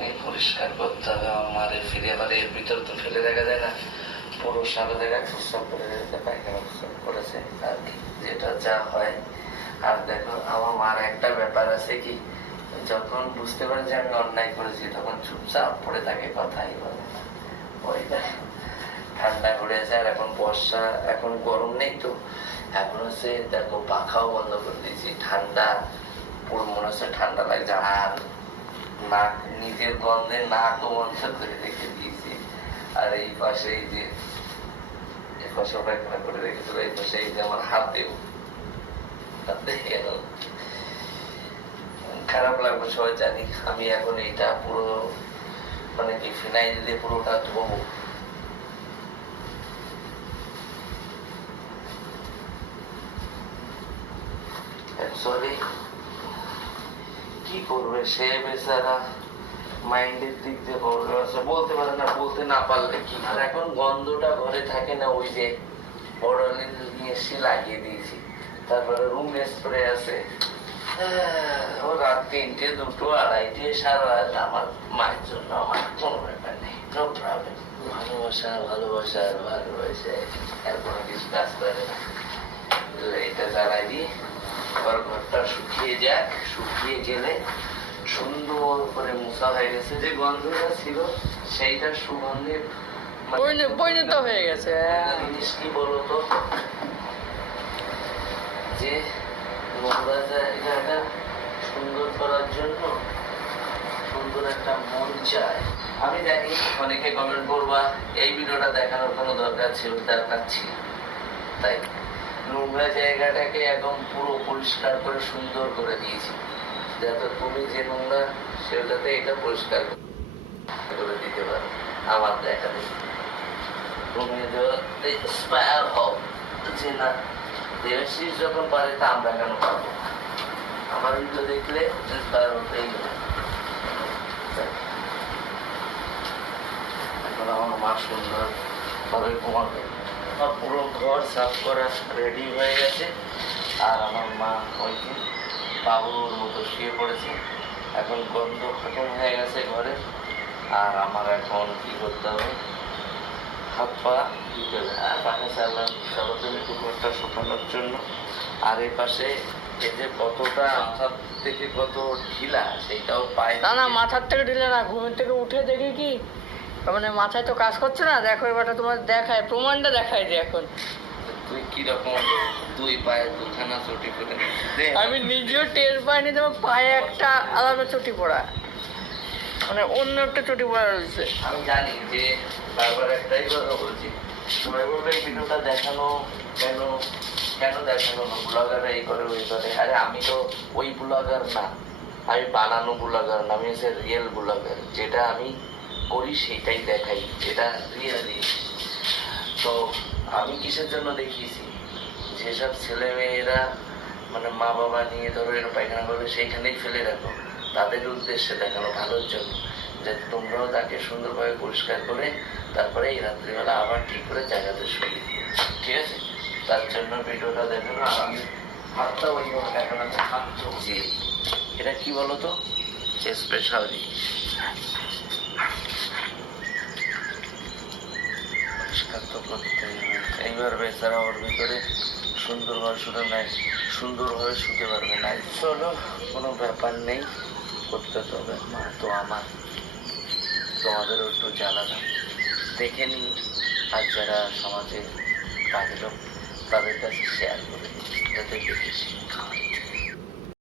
নেই পরিষ্কার করতে হবে আমার মারে ফিরে আবার এর ভিতর তো ফেলে রাখা যায় না। পুরো সারা জায়গায় প্রস্রাব করে রেখে পায়খানা প্রস্রাব করেছে আর কি যেটা যা হয়। আর দেখো আমার মার একটা ব্যাপার আছে কি যখন বুঝতে পারে যে আমি অন্যায় করেছি তখন চুপচাপ পড়ে থাকে কথাই বলে না। ওই দেখ, ঠান্ডা পড়েছে আর এখন বর্ষা এখন গরম নেই তো। এখন হচ্ছে দেখো পাখাও বন্ধ করে দিয়েছি ঠান্ডা পুরো মনে হচ্ছে ঠান্ডা লাগছে আর নাক, নিজের গন্ধে করে রেখে দিয়েছি। আর এই পাশে এই যে এই পাশে করে রেখেছিল এই পাশে এই যে আমার হাতেও। হাতে খারাপ লাগবে, সবাই জানি। আমি এখন এইটা পুরো মানে কি, ফিনাইল দিয়ে পুরোটা ধোবো। অ্যাকচুয়ালি কি করবে? সে বেচারা মাইন্ডের দিক দিয়ে বলতে পারে না, বলতে না পারলে কি আর এখন গন্ধটা ঘরে থাকে না, ওই যে বড় নিয়ে এসে লাগিয়ে দিয়েছি। তারপরে রুম স্প্রে আছে। ও রাত তিনটে, দুটো, আড়াইটে, সারা রাত আমার মায়ের জন্য আমার কোনো ব্যাপার নেই নো প্রবলেম ভালোবাসা ভালোবাসা ভালোবাসা। আর কোনো কিছু কাজ করে না। এটা জ্বালাই দিয়ে আবার ঘরটা শুকিয়ে যাক শুকিয়ে গেলে সুন্দর করে মুছা হয়ে গেছে। যে গন্ধটা ছিল সেইটা সুগন্ধে মানে পরিণত হয়ে গেছে। জিনিস কি বলতো? যে নোংরা জায়গাটা সুন্দর করার জন্য সুন্দর একটা মন চায়। আমি জানি অনেকে কমেন্ট করবা এই ভিডিওটা দেখানোর কোনো দরকার ছিল দরকার ছিল তাই। নোংরা জায়গাটাকে একদম পুরো পরিষ্কার করে সুন্দর করে দিয়েছি যাতে তুমি যে নোংরা সেটাতে এটা পরিষ্কার করে দিতে পারো আমার দেখা দেখি হও, যে না যখন পারে তা আমরা কেন পারব? আমার ভিডিও দেখলে ইন্সপায়ার হতেই। এখন আমার মা সুন্দর ভাবে ঘুমাবে আমার পুরো ঘর সাফ করা রেডি হয়ে গেছে। আর আমার মা ওই যে বাবুর মতো শুয়ে পড়েছে। এখন গন্ধ খতম হয়ে গেছে ঘরে। আর আমার এখন কি করতে হবে? হাত পা ধুতে হবে। আর পাখা চালাম সর্বজনীন কুকুরটা শুকানোর জন্য। আর এই পাশে এই যে কতটা মাথার থেকে কত ঢিলা সেটাও পায় না না মাথার থেকে ঢিলা না ঘুমের থেকে উঠে দেখি কি মানে মাথায় তো কাজ করছে না দেখো এবারটা তোমার দেখায় প্রমাণটা দেখায় যে এখন। তুই কীরকম দুই পায়ে দুখানা চটি করে আমি নিজেও টের পাইনি তোমার পায়ে একটা আলাদা চটি পড়া। মানে অন্য একটা চটি পড়া রয়েছে। আমি জানি যে বারবার একটাই কথা বলছি। সবাই বলবে এই ভিডিওটা দেখানো কেন কেন দেখানো না? ব্লগার এই করে ওই করে। আরে আমি তো ওই ব্লগার না। আমি বানানো ব্লগার না আমি হচ্ছে রিয়েল ব্লগার। যেটা আমি করি সেটাই দেখাই যেটা রিয়েলি তো আমি কিসের জন্য দেখিয়েছি? যেসব ছেলে মেয়েরা মানে মা বাবা নিয়ে ধরো এরকম পায়খানা করবে সেইখানেই ফেলে রাখো। তাদের উদ্দেশ্যে দেখানো ভালোর জন্য। যে তোমরাও তাকে সুন্দরভাবে পরিষ্কার করে তারপরে এই রাত্রিবেলা আবার ঠিক করে জায়গাতে শুয়ে ঠিক আছে? তার জন্য ভিডিওটা দেখানো আর আমি হাতটা ওইভাবে দেখানো হাত জি। এটা কি বলো তো? স্পেশাল জিনিস। এইবার বেচারা ওর ভিতরে সুন্দরভাবে শুধু নাই। সুন্দরভাবে শুতে পারবে না। চলো, কোনো ব্যাপার নেই। করতে হবে। মা তো আমার। তোমাদেরও একটু জ্বালালাম দেখে নিই আর যারা সমাজে কাজের লোক, তাদের কাছে শেয়ার করে যাতে দেখে শিক্ষা